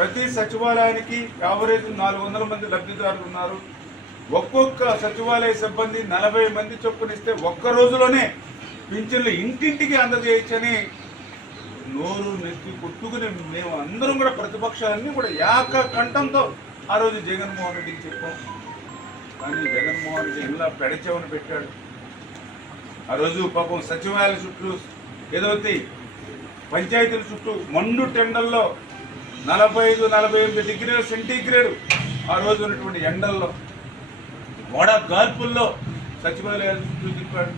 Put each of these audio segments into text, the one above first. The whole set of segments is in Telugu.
ప్రతి సచివాలయానికి యావరేజ్ 400 మంది లబ్ధిదారులు ఉన్నారు. ఒక్కొక్క సచివాలయ సిబ్బంది 40 మంది చొప్పునిస్తే ఒక్క రోజులోనే పింఛన్లు ఇంటింటికి అందజేయచ్చని నోరు నెత్తి కొట్టుకుని మేము అందరం కూడా ప్రతిపక్షాలన్నీ కూడా ఏకకంఠంతో ఆ రోజు జగన్మోహన్ రెడ్డికి చెప్పాం. కానీ జగన్మోహన్ రెడ్డి ఇలా పెడచెవని పెట్టాడు. ఆ రోజు పాపం సచివాలయ చుట్టూ ఏదైతే పంచాయతీల చుట్టూ మండు టెండల్లో 45-48 డిగ్రీల సెంటీగ్రేడ్ ఆ రోజు ఉన్నటువంటి ఎండల్లో వడ గాల్పుల్లో సచివాలయాల చుట్టూ తిప్పాడు.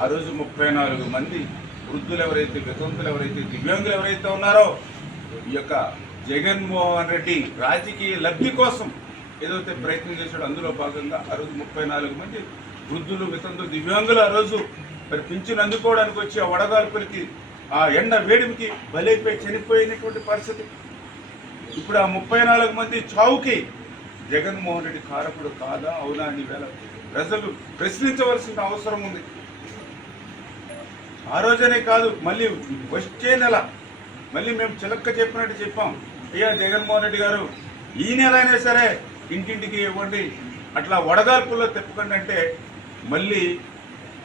ఆ రోజు 34 మంది వృద్ధులు ఎవరైతే, వితంతులు ఎవరైతే, దివ్యాంగులు ఎవరైతే ఉన్నారో ఈ యొక్క జగన్మోహన్ రెడ్డి రాజకీయ లబ్ధి కోసం ఏదైతే ప్రయత్నం చేశాడో అందులో భాగంగా ఆ రోజు 34 మంది వృద్ధులు, వితంతులు, దివ్యాంగులు ఆ రోజు మరి పింఛను అందుకోవడానికి వచ్చి ఆ వడగాల్పులకి ఆ ఎండ వేడిమికి బలైపోయి చనిపోయినటువంటి పరిస్థితి. ఇప్పుడు ఆ 34 మంది చావుకి జగన్మోహన్ రెడ్డి కారకుడు కాదా అవునా అని వేళ ప్రజలు ప్రశ్నించవలసిన అవసరం ఉంది. ఆ రోజనే కాదు, మళ్ళీ వచ్చే నెల మళ్ళీ మేము చిలక్క చెప్పినట్టు చెప్పాం, అయ్యా జగన్మోహన్ రెడ్డి గారు ఈ నెల అయినా సరే ఇంటింటికి ఇవ్వండి, అట్లా వడగాల్పుల్లో తెప్పకండి అంటే మళ్ళీ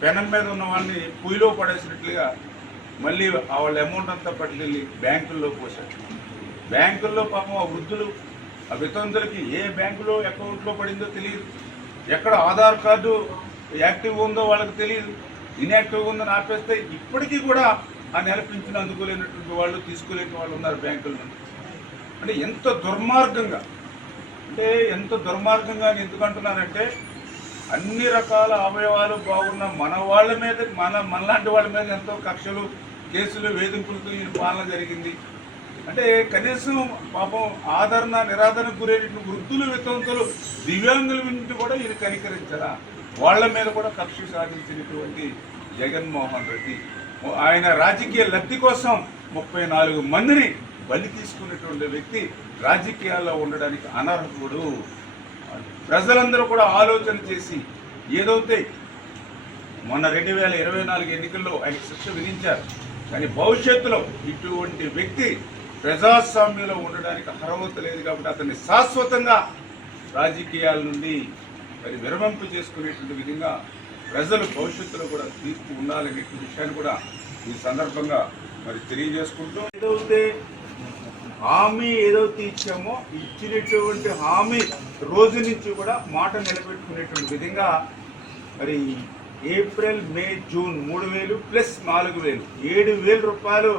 పెనం మీద ఉన్న వాళ్ళని పొయ్యిలో పడేసినట్లుగా మళ్ళీ వాళ్ళ అమౌంట్ అంతా పట్టుకెళ్ళి బ్యాంకుల్లో పోశారు. బ్యాంకుల్లో పాపం ఆ వృద్ధులు, ఆ వితంతులకి ఏ బ్యాంకులో అకౌంట్లో పడిందో తెలియదు, ఎక్కడ ఆధార్ కార్డు యాక్టివ్ ఉందో వాళ్ళకి తెలియదు, ఇన్యాక్టివ్గా ఉందని ఆపేస్తే ఇప్పటికీ కూడా ఆ నెల పింఛను అందుకోలేనటువంటి వాళ్ళు, తీసుకోలేని వాళ్ళు ఉన్నారు బ్యాంకుల నుండి. అంటే ఎంత దుర్మార్గంగా అని ఎందుకు అంటున్నానంటే అన్ని రకాల అవయవాలు బాగున్న మన వాళ్ళ మీద, మనలాంటి వాళ్ళ మీద ఎంతో కక్షలు, కేసులు, వేధింపులతో ఈ పాలన జరిగింది. అంటే కనీసం పాపం ఆదరణ నిరాదరణకు గురైన వృద్ధులు, వితంతులు, దివ్యాంగుల నుండి కూడా ఈయన కనికరించారా? వాళ్ళ మీద కూడా కక్ష సాధించినటువంటి జగన్మోహన్ రెడ్డి ఆయన రాజకీయ లబ్ధి కోసం 34 మందిని బలి తీసుకున్నటువంటి వ్యక్తి రాజకీయాల్లో ఉండడానికి అనర్హుడు. ప్రజలందరూ కూడా ఆలోచన చేసి ఏదైతే మొన్న 2024 ఎన్నికల్లో ఆయన శిక్ష విధించారు, కానీ భవిష్యత్తులో ఇటువంటి వ్యక్తి ప్రజాస్వామ్యంలో ఉండడానికి అర్హత లేదు కాబట్టి అతన్ని శాశ్వతంగా రాజకీయాల నుండి మరి విరమింపు చేసుకునేటువంటి విధంగా ప్రజలు భవిష్యత్తులో కూడా తీర్పు ఉండాలనే విషయాన్ని కూడా ఈ సందర్భంగా మరి తెలియజేసుకుంటూ ఏదైతే ఇచ్చామో ఇచ్చినటువంటి హామీ రోజు నుంచి కూడా మాట నిలబెట్టుకునేటువంటి విధంగా మరి ఏప్రిల్, మే, జూన్ 3000 ప్లస్ 4000 7,000 రూపాయలు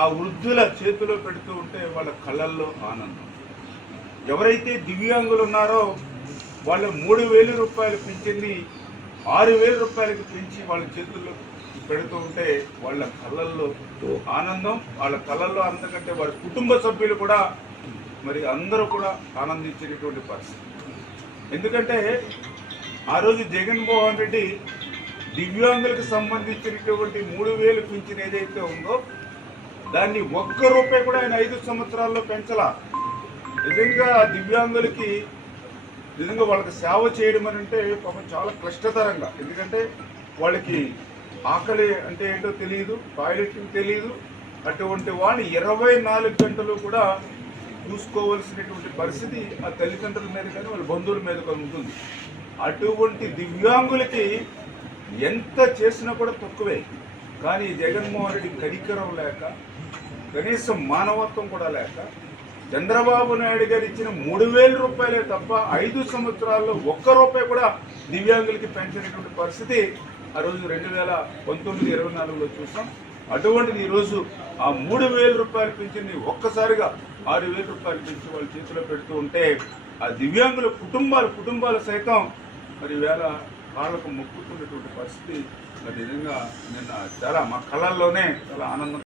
ఆ వృద్ధుల చేతిలో పెడుతూ ఉంటే వాళ్ళ కళ్ళల్లో ఆనందం. ఎవరైతే దివ్యాంగులు ఉన్నారో వాళ్ళ 3,000 రూపాయలు పెంచింది 6,000 రూపాయలకి పెంచి వాళ్ళ చేతుల్లో పెడుతూ ఉంటే వాళ్ళ కళ్ళల్లో ఆనందం, వాళ్ళ కళ్ళల్లో అంతకంటే వారి కుటుంబ సభ్యులు కూడా మరి అందరూ కూడా ఆనందించేటటువంటి పరిస్థితి. ఎందుకంటే ఆ రోజు జగన్మోహన్ రెడ్డి దివ్యాంగులకు సంబంధించినటువంటి 3,000 పింఛన్ ఏదైతే ఉందో దాన్ని ఒక్క రూపాయి కూడా ఆయన 5 సంవత్సరాల్లో పెంచలా. నిజంగా దివ్యాంగులకి నిజంగా వాళ్ళకి సేవ చేయడం అని అంటే పాపం చాలా క్లిష్టతరంగా, ఎందుకంటే వాళ్ళకి ఆకలి అంటే ఏంటో తెలియదు, టాయిలెట్ తెలియదు. అటువంటి వాళ్ళని 24 గంటలు కూడా చూసుకోవలసినటువంటి పరిస్థితి ఆ తల్లిదండ్రుల మీద కానీ వాళ్ళ బంధువుల మీద కానీ ఉంటుంది. అటువంటి దివ్యాంగులకి ఎంత చేసినా కూడా తక్కువే. కానీ జగన్మోహన్ రెడ్డి కనికరం లేక, కనీసం మానవత్వం కూడా లేక, చంద్రబాబు నాయుడు గారు ఇచ్చిన 3,000 రూపాయలే తప్ప 5 సంవత్సరాల్లో ఒక్క రూపాయి కూడా దివ్యాంగులకి పెంచినటువంటి పరిస్థితి ఆ రోజు 2019-24లో చూసాం. అటువంటిది ఈరోజు ఆ 3,000 రూపాయలు పెంచింది ఒక్కసారిగా 6,000 రూపాయలు పెంచి వాళ్ళ చేతిలో పెడుతూ ఉంటే ఆ దివ్యాంగుల కుటుంబాలు సైతం మరి వేళ కాళ్ళకు మొక్కుతున్నటువంటి పరిస్థితి మరి నిజంగా నిన్న చాలా మా కళ్ళల్లోనే చాలా ఆనందం.